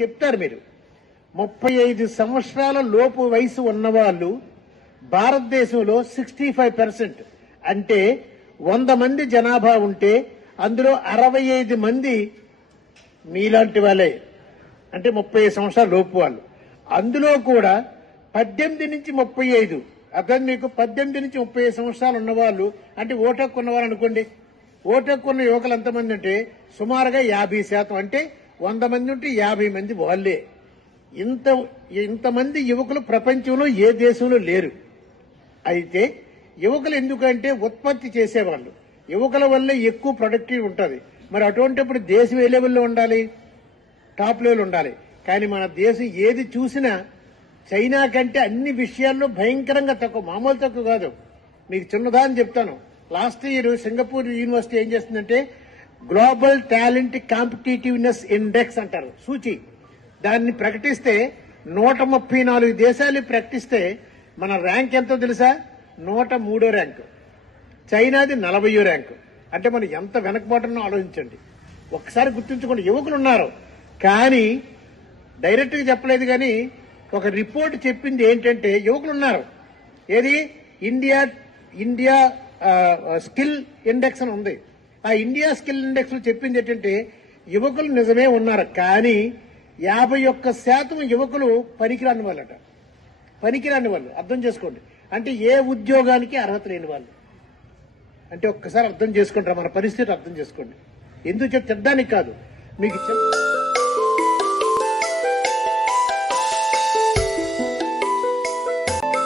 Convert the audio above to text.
చెప్తారు మీరు 35 సంవత్సరాల లోపు వయసు ఉన్నవాళ్ళు భారతదేశంలో 65%. అంటే 100 మంది జనాభా ఉంటే అందులో 65 మంది మీలాంటి వాళ్ళే, అంటే 30 సంవత్సరాల లోపు వాళ్ళు. అందులో కూడా 18 నుంచి 35, అర్థం మీకు 18 నుంచి 30 సంవత్సరాలు ఉన్నవాళ్ళు అంటే ఓటు హక్కు ఉన్నవారు అనుకోండి. ఓటు హక్కు ఉన్న యువకులు ఎంతమంది అంటే సుమారుగా 50%. అంటే 100 మంది ఉంటే 50 మంది వాళ్ళే. ఇంతమంది యువకులు ప్రపంచంలో ఏ దేశంలో లేరు. అయితే యువకులు ఎందుకంటే ఉత్పత్తి చేసేవాళ్ళు, యువకుల వల్లే ఎక్కువ ప్రొడక్టివ్ ఉంటుంది. మరి అటువంటిప్పుడు దేశం ఏ లెవెల్లో ఉండాలి? టాప్ లెవెల్ ఉండాలి. కానీ మన దేశం ఏది చూసినా చైనా కంటే అన్ని విషయాల్లో భయంకరంగా తక్కువ, మామూలు తక్కువ కాదు. మీకు చిన్నదాన్ని చెప్తాను. లాస్ట్ ఇయర్ సింగపూర్ యూనివర్సిటీ ఏం చేస్తుందంటే గ్లోబల్ టాలెంట్ కాంపిటేటివ్నెస్ ఇండెక్స్ అంటారు, సూచి. దాన్ని ప్రకటిస్తే 134 దేశాలు ప్రకటిస్తే మన ర్యాంక్ ఎంతో తెలుసా? 103వ ర్యాంకు. చైనాది 40వ ర్యాంకు. అంటే మనం ఎంత వెనకబాటునో ఆలోచించండి. ఒక్కసారి గుర్తుంచుకోండి, యువకులు ఉన్నారు కానీ డైరెక్ట్గా చెప్పలేదు. కానీ ఒక రిపోర్ట్ చెప్పింది ఏంటంటే యువకులు ఉన్నారు. ఏది? ఇండియా స్కిల్ ఇండెక్స్ అని ఉంది. ఆ ఇండియా స్కిల్ ఇండెక్స్ లో చెప్పింది ఏంటంటే యువకులు నిజమే ఉన్నారు కానీ 51% యువకులు పనికిరాని వాళ్ళట. పనికిరాని వాళ్ళు, అర్థం చేసుకోండి. అంటే ఏ ఉద్యోగానికి అర్హత లేని వాళ్ళు. అంటే ఒక్కసారి అర్థం చేసుకుంటారా మన పరిస్థితి? అర్థం చేసుకోండి. ఎందుకు చెప్తానికి కాదు మీకు